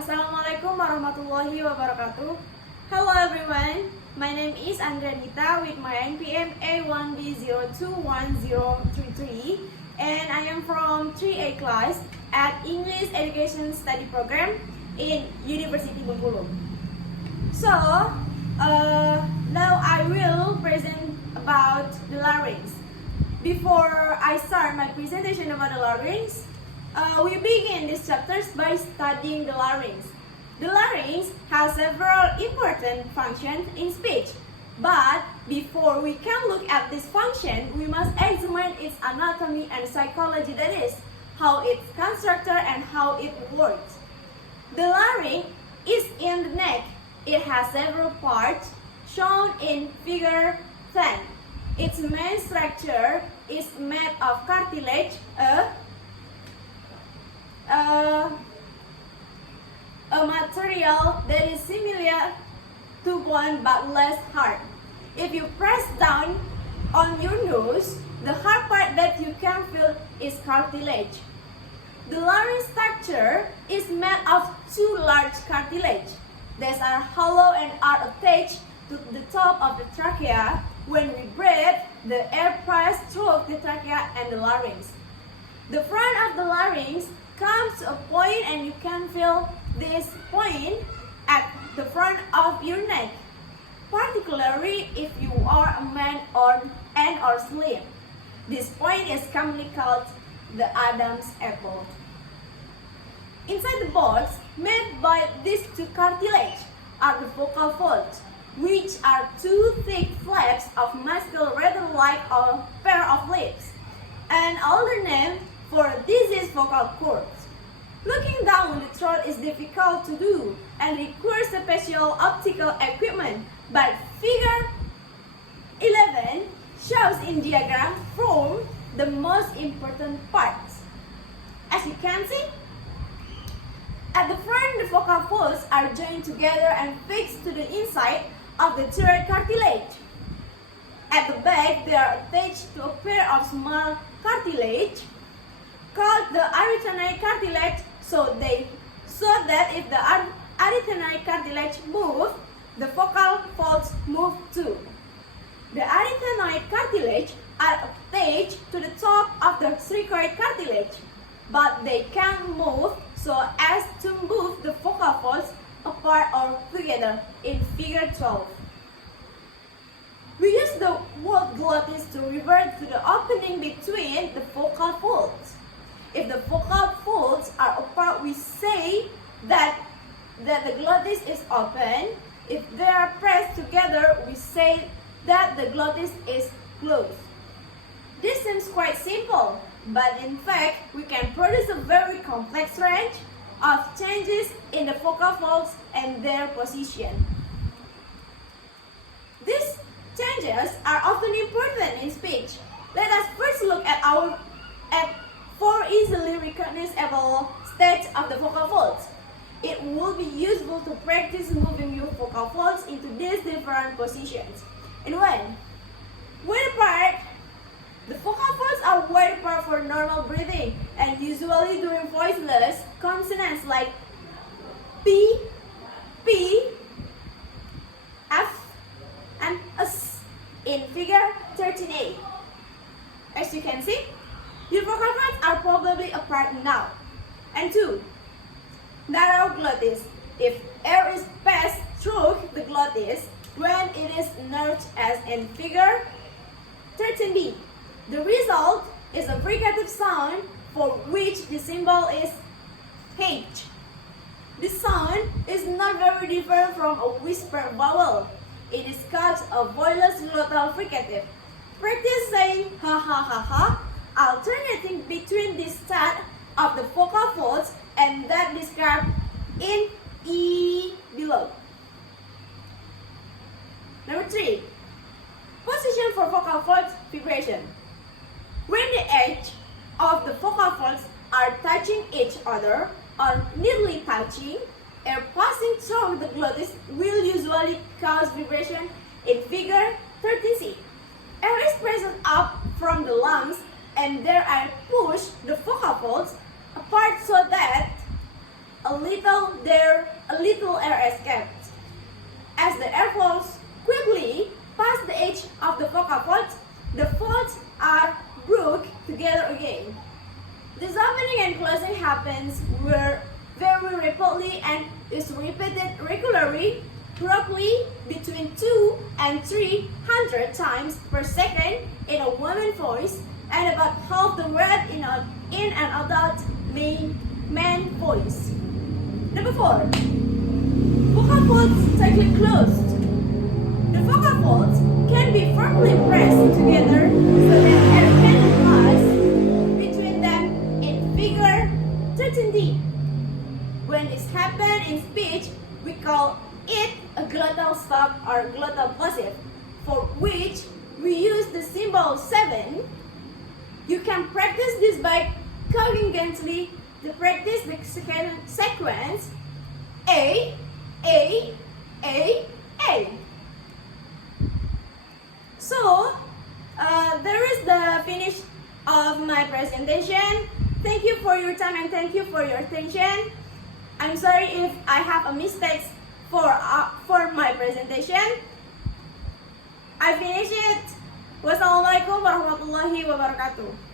Assalamualaikum warahmatullahi wabarakatuh. Hello everyone, my name is Andrianita with my NPM A1B021033 and I am from 3A class at English Education Study Program in University Bengkulu. So, now I will present about the larynx. Before I start my presentation about the larynx, we begin these chapters by studying the larynx. The larynx has several important functions in speech, but before we can look at this function, we must examine its anatomy and psychology, that is, how it's constructed and how it works. The larynx is in the neck. It has several parts shown in figure 10. Its main structure is made of cartilage, a material that is similar to bone but less hard. If you press down on your nose, the hard part that you can feel is cartilage. The larynx structure is made of two large cartilage that are hollow and are attached to the top of the trachea. When we breathe, the air passes through the trachea and the larynx. The front of the larynx comes to a point and you can feel this point at the front of your neck, particularly if you are a man or slim. This point is commonly called the Adam's apple. Inside the box made by these two cartilage are the vocal folds, which are two thick flaps of muscle rather like a pair of lips. An older name for this is vocal cords. Looking down the throat is difficult to do and requires special optical equipment, but figure 11 shows in diagram form the most important parts. As you can see, at the front the vocal folds are joined together and fixed to the inside of the throat cartilage. At the back they are attached to a pair of small cartilage called the arytenoid cartilage, so that if the arytenoid cartilage moves, the vocal folds move too. The arytenoid cartilage are attached to the top of the cricoid cartilage, but they can't move so as to move the vocal folds apart or together in figure 12. We use the word glottis to revert to the opening between the vocal folds. If the vocal folds are apart, we say that the glottis is open. If they are pressed together, we say that the glottis is closed. This seems quite simple, but in fact, we can produce a very complex range of changes in the vocal folds and their position. These changes are often important in speech. Let us first look at four easily recognizable states of the vocal folds. It will be useful to practice moving your vocal folds into these different positions. And wide apart, the vocal folds are wide apart for normal breathing and usually during voiceless consonants like P, P, F, and S in figure 13a. As you can see, your vocal folds are probably apart now. And 2. Narrow glottis. If air is passed through the glottis when it is nerved as in figure 13b, the result is a fricative sound for which the symbol is H. This sound is not very different from a whisper vowel. It is called a voiceless glottal fricative. Practice saying ha ha ha ha, alternating between the state of the vocal folds and that described in E below. Number 3. Position for vocal folds vibration. When the edge of the vocal folds are touching each other or nearly touching, air passing through the glottis will usually cause vibration in figure 13c. Air is present up from the lungs and there are push the vocal folds apart so that a a little there, a little air escaped. As the air flows quickly past the edge of the vocal folds, the folds are broke together again. This opening and closing happens very rapidly and is repeated regularly, roughly between 2 and 300 times per second in a woman's voice, and about half the word in an adult man voice. Number 4. Vocal folds tightly closed. The vocal folds can be firmly pressed together so that air can pass between them in figure 13D. When it happens in speech, we call it a glottal stop or glottal plosive, for which we use the symbol 7. You can practice this by counting gently to practice the sequence A, A, A, A. So, there is the finish of my presentation. Thank you for your time and thank you for your attention. I'm sorry if I have a mistakes for my presentation. I finish it. Wassalamualaikum warahmatullahi wabarakatuh.